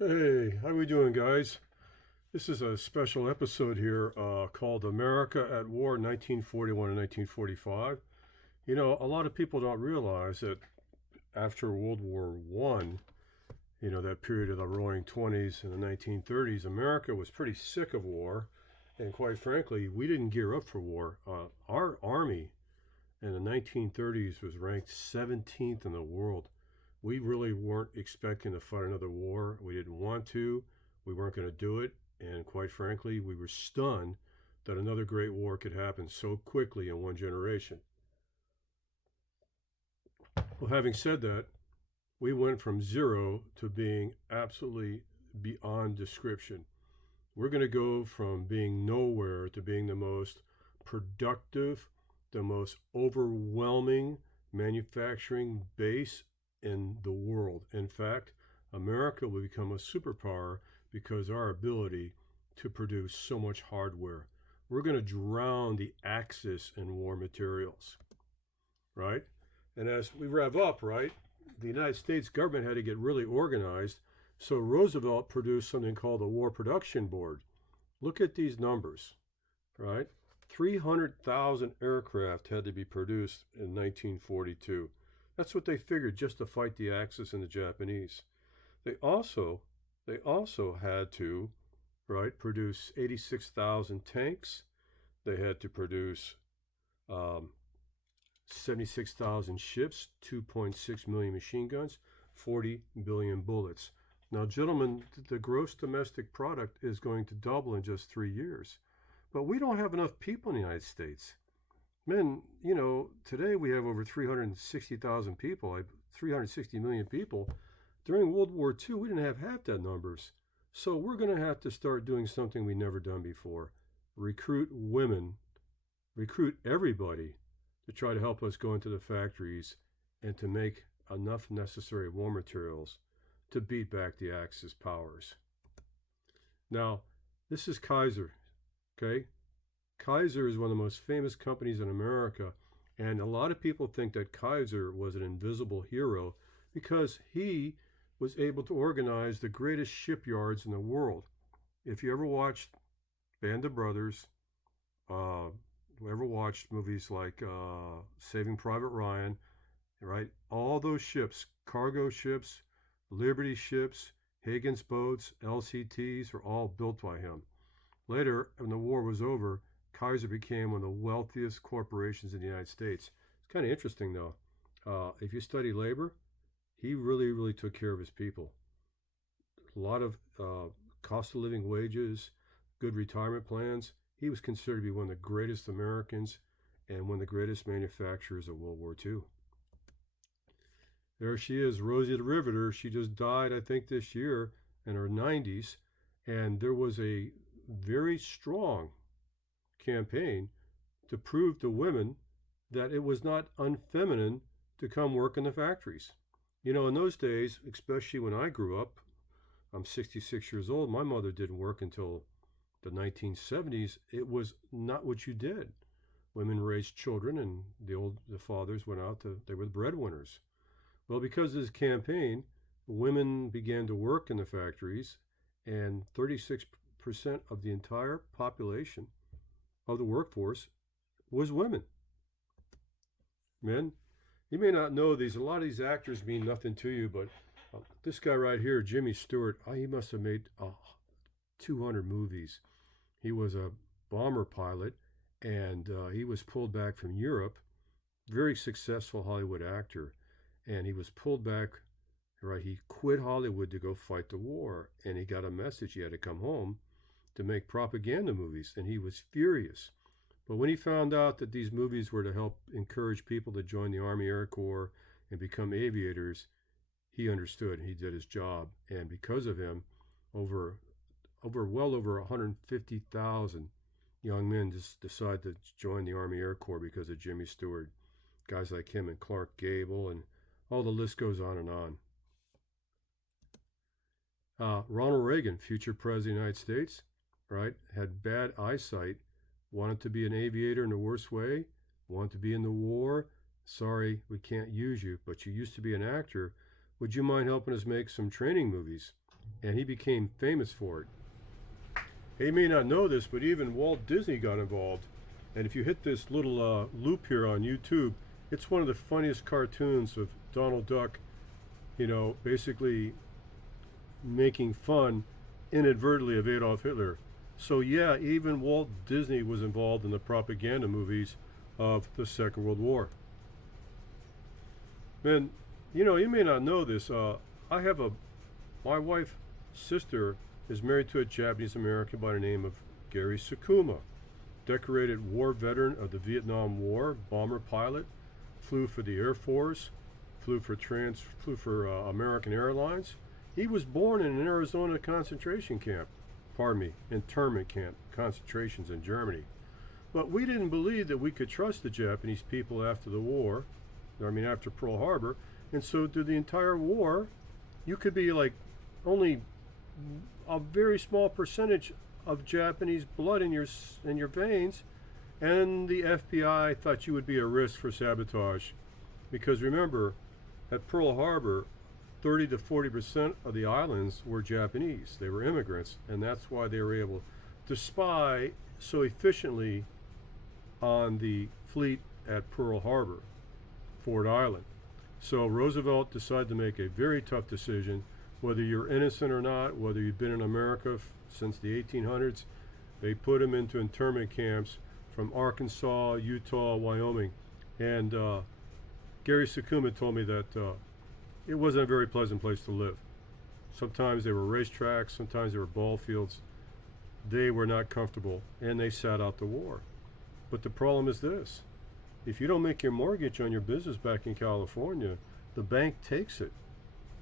Hey, how we doing, guys? This is a special episode here called America at War 1941 and 1945. You know, a lot of people don't realize that after World War One, that period of the roaring 20s and the 1930s, America was pretty sick of war. And quite frankly, we didn't gear up for war. Our army in the 1930s was ranked 17th in the world. We really weren't expecting to fight another war. We didn't want to. We weren't going to do it. And quite frankly, we were stunned that another great war could happen so quickly in one generation. Well, having said that, we went from zero to being absolutely beyond description. We're going to go from being nowhere to being the most productive, the most overwhelming manufacturing base in the world. In fact, America will become a superpower because our ability to produce so much hardware. We're going to drown the Axis in war materials, right? And as we rev up, right, the United States government had to get really organized. So Roosevelt produced something called the War Production Board. Look at these numbers, right? 300,000 aircraft had to be produced in 1942. That's what they figured just to fight the Axis and the Japanese. They also had to, right, produce 86,000 tanks. They had to produce 76,000 ships, 2.6 million machine guns, 40 billion bullets. Now, gentlemen, the gross domestic product is going to double in just 3 years. But we don't have enough people in the United States. Men, today we have over 360,000 people, like 360 million people. During World War II, we didn't have half that numbers. So we're going to have to start doing something we've never done before. Recruit women, recruit everybody to try to help us go into the factories and to make enough necessary war materials to beat back the Axis powers. Now, this is Kaiser, okay? Kaiser is one of the most famous companies in America, and a lot of people think that Kaiser was an invisible hero because he was able to organize the greatest shipyards in the world. If you ever watched Band of Brothers, ever watched movies like Saving Private Ryan, right? All those ships, cargo ships, Liberty ships, Higgins boats, LCTs, were all built by him. Later, when the war was over, Kaiser became one of the wealthiest corporations in the United States. It's kind of interesting, though. If you study labor, he really, really took care of his people. A lot of cost of living wages, good retirement plans. He was considered to be one of the greatest Americans and one of the greatest manufacturers of World War II. There she is, Rosie the Riveter. She just died, I think, this year in her 90s. And there was a very strong campaign to prove to women that it was not unfeminine to come work in the factories. In those days, especially when I grew up, I'm 66 years old, my mother didn't work until the 1970s. It was not what you did. Women raised children, and the fathers went out they were the breadwinners. Well, because of this campaign, women began to work in the factories, and 36% of the entire population of the workforce was women. Men, you may not know these. A lot of these actors mean nothing to you, but this guy right here, Jimmy Stewart, he must have made 200 movies. He was a bomber pilot, and he was pulled back from Europe. Very successful Hollywood actor, and he was pulled back. Right, he quit Hollywood to go fight the war, and he got a message he had to come home to make propaganda movies, and he was furious. But when he found out that these movies were to help encourage people to join the Army Air Corps and become aviators, he understood. He did his job, and because of him, well over 150,000 young men just decided to join the Army Air Corps because of Jimmy Stewart. Guys like him and Clark Gable, and all the list goes on and on. Ronald Reagan, future president of the United States, right, had bad eyesight, wanted to be an aviator in the worst way, wanted to be in the war. Sorry, we can't use you, but you used to be an actor. Would you mind helping us make some training movies? and he became famous for it. He may not know this, but even Walt Disney got involved. And if you hit this little loop here on YouTube, it's one of the funniest cartoons of Donald Duck, basically making fun inadvertently of Adolf Hitler. So yeah, even Walt Disney was involved in the propaganda movies of the Second World War. And you may not know this. My wife's sister is married to a Japanese American by the name of Gary Sakuma, decorated war veteran of the Vietnam War, bomber pilot, flew for the Air Force, flew for American Airlines. He was born in an Arizona concentration camp. Internment camp, concentrations in Germany. But we didn't believe that we could trust the Japanese people after the war, after Pearl Harbor, and so through the entire war, you could be like only a very small percentage of Japanese blood in your veins, and the FBI thought you would be a risk for sabotage. Because remember, at Pearl Harbor, 30 to 40% of the islands were Japanese. They were immigrants, and that's why they were able to spy so efficiently on the fleet at Pearl Harbor, Ford Island. So Roosevelt decided to make a very tough decision, whether you're innocent or not, whether you've been in America since the 1800s. They put him into internment camps from Arkansas, Utah, Wyoming. And Gary Sakuma told me that it wasn't a very pleasant place to live. Sometimes they were racetracks, sometimes they were ball fields. They were not comfortable, and they sat out the war. But the problem is this: if you don't make your mortgage on your business back in California, the bank takes it.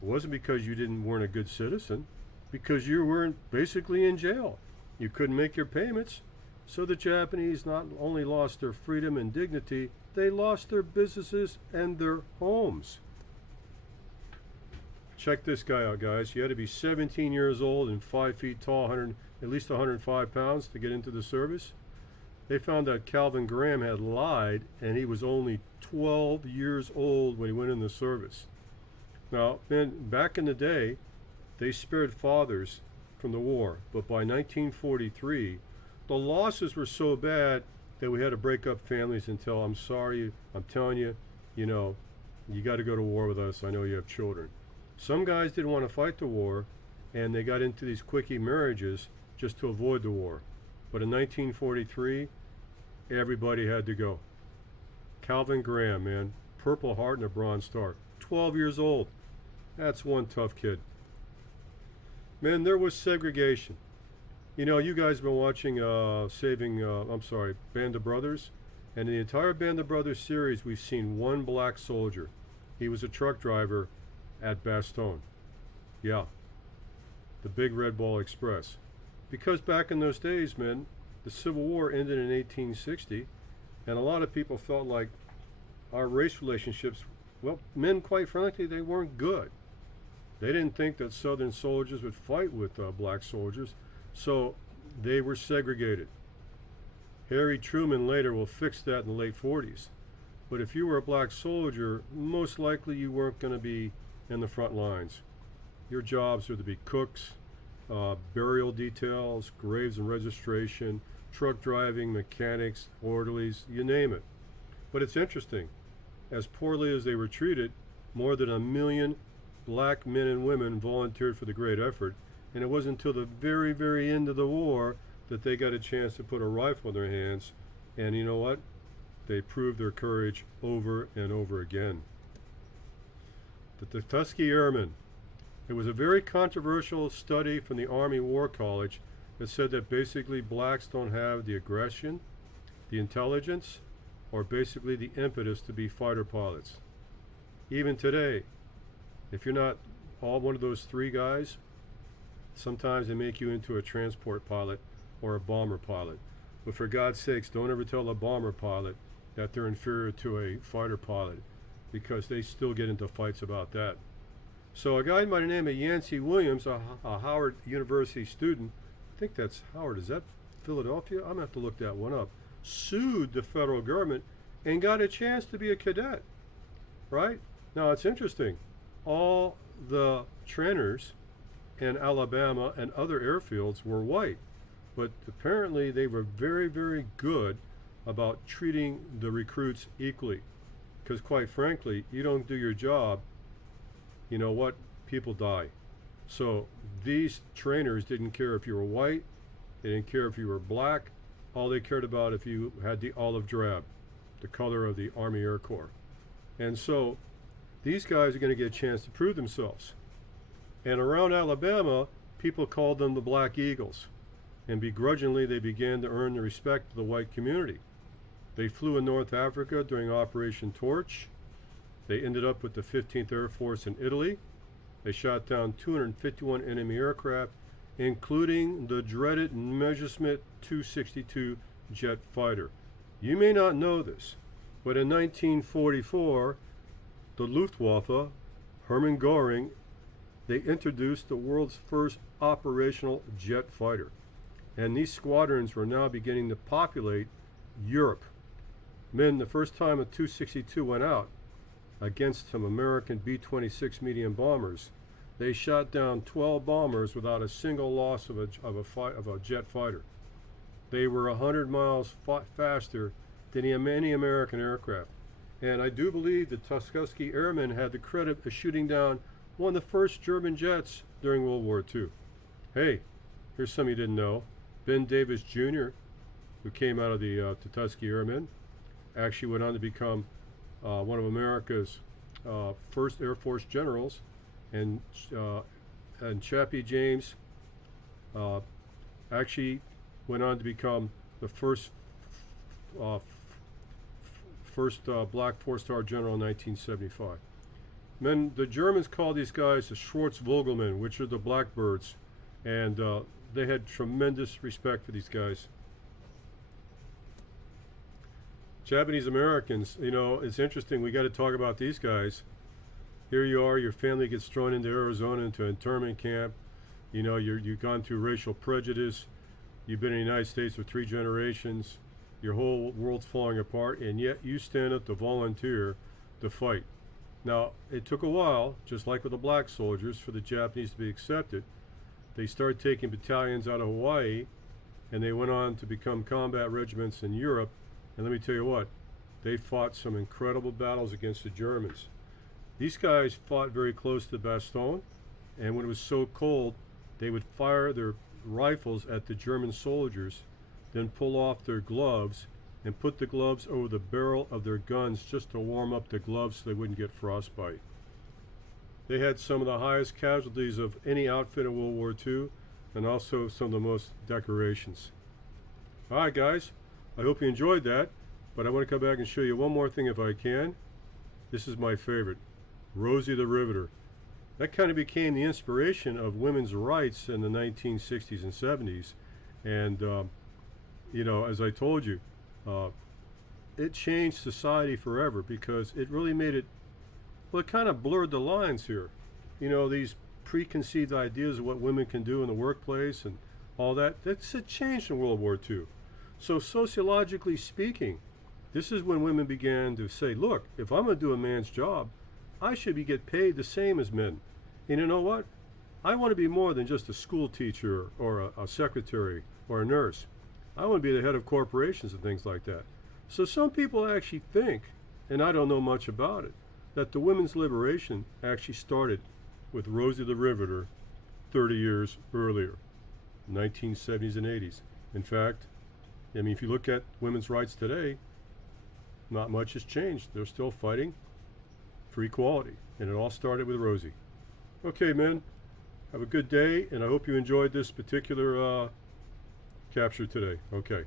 It wasn't because you weren't a good citizen, because you weren't basically in jail. You couldn't make your payments. So the Japanese not only lost their freedom and dignity, they lost their businesses and their homes. Check this guy out, guys. You had to be 17 years old and 5 feet tall, at least 105 pounds to get into the service. They found that Calvin Graham had lied, and he was only 12 years old when he went in the service. Now, man, back in the day, they spared fathers from the war, but by 1943, the losses were so bad that we had to break up families and tell, I'm sorry, I'm telling you, you got to go to war with us. I know you have children. Some guys didn't want to fight the war, and they got into these quickie marriages just to avoid the war. But in 1943, everybody had to go. Calvin Graham, man, Purple Heart and a Bronze Star, 12 years old. That's one tough kid. Man, there was segregation. You guys have been watching Band of Brothers, and in the entire Band of Brothers series, we've seen one black soldier. He was a truck driver at Bastogne. Yeah, the Big Red Ball Express. Because back in those days, man, the Civil War ended in 1860, and a lot of people felt like our race relationships, men, quite frankly, they weren't good. They didn't think that Southern soldiers would fight with black soldiers, so they were segregated. Harry Truman later will fix that in the late 40s. But if you were a black soldier, most likely you weren't going to be in the front lines. Your jobs were to be cooks, burial details, graves and registration, truck driving, mechanics, orderlies, you name it. But it's interesting. As poorly as they were treated, more than 1 million black men and women volunteered for the great effort, and it wasn't until the very, very end of the war that they got a chance to put a rifle in their hands, and you know what? They proved their courage over and over again. The Tuskegee Airman. It was a very controversial study from the Army War College that said that basically blacks don't have the aggression, the intelligence, or basically the impetus to be fighter pilots. Even today, if you're not all one of those three guys, sometimes they make you into a transport pilot or a bomber pilot. But for God's sakes, don't ever tell a bomber pilot that they're inferior to a fighter pilot, because they still get into fights about that. So a guy by the name of Yancey Williams, a Howard University student, I think that's Howard, is that Philadelphia? I'm going to have to look that one up, sued the federal government and got a chance to be a cadet, right? Now it's interesting. All the trainers and Alabama and other airfields were white. But apparently they were very, very good about treating the recruits equally. Because quite frankly, you don't do your job, you know what, people die. So these trainers didn't care if you were white, they didn't care if you were black, all they cared about if you had the olive drab, the color of the Army Air Corps. And so these guys are going to get a chance to prove themselves. And around Alabama, people called them the Black Eagles. And begrudgingly, they began to earn the respect of the white community. They flew in North Africa during Operation Torch. They ended up with the 15th Air Force in Italy. They shot down 251 enemy aircraft, including the dreaded Messerschmitt 262 jet fighter. You may not know this, but in 1944, the Luftwaffe, Hermann Göring, they introduced the world's first operational jet fighter. And these squadrons were now beginning to populate Europe. Men, the first time a 262 went out against some American B-26 medium bombers, they shot down 12 bombers without a single loss of a jet fighter. They were 100 miles faster than any American aircraft. And I do believe the Tuskegee Airmen had the credit of shooting down one of the first German jets during World War II. Hey, here's something you didn't know. Ben Davis Jr., who came out of the Tuskegee Airmen, actually went on to become one of America's first Air Force generals, and Chappie James actually went on to become the first black four-star general in 1975. Men, the Germans called these guys the Schwarzvogelmen, which are the blackbirds, and they had tremendous respect for these guys. Japanese Americans, you know, it's interesting, we got to talk about these guys. Here you are, your family gets thrown into Arizona, into an internment camp. You know, you've gone through racial prejudice. You've been in the United States for 3 generations. Your whole world's falling apart, and yet you stand up to volunteer to fight. Now, it took a while, just like with the black soldiers, for the Japanese to be accepted. They started taking battalions out of Hawaii, and they went on to become combat regiments in Europe. And let me tell you what, they fought some incredible battles against the Germans. These guys fought very close to Bastogne, and when it was so cold, they would fire their rifles at the German soldiers, then pull off their gloves and put the gloves over the barrel of their guns just to warm up the gloves so they wouldn't get frostbite. They had some of the highest casualties of any outfit in World War II, and also some of the most decorations. All right, guys, I hope you enjoyed that, but I want to come back and show you one more thing if I can. This is my favorite, Rosie the Riveter. That kind of became the inspiration of women's rights in the 1960s and 70s. And, you know, as I told you, it changed society forever because it really made it, well, it kind of blurred the lines here. You know, these preconceived ideas of what women can do in the workplace and all that, that's it changed in World War II. So sociologically speaking, this is when women began to say, look, if I'm going to do a man's job, I should get paid the same as men. And you know what? I want to be more than just a school teacher or a secretary or a nurse. I want to be the head of corporations and things like that. So some people actually think, and I don't know much about it, that the women's liberation actually started with Rosie the Riveter 30 years earlier, 1970s and 80s. In fact, I mean, if you look at women's rights today, not much has changed. They're still fighting for equality, and it all started with Rosie. Okay, men, have a good day, and I hope you enjoyed this particular capture today. Okay.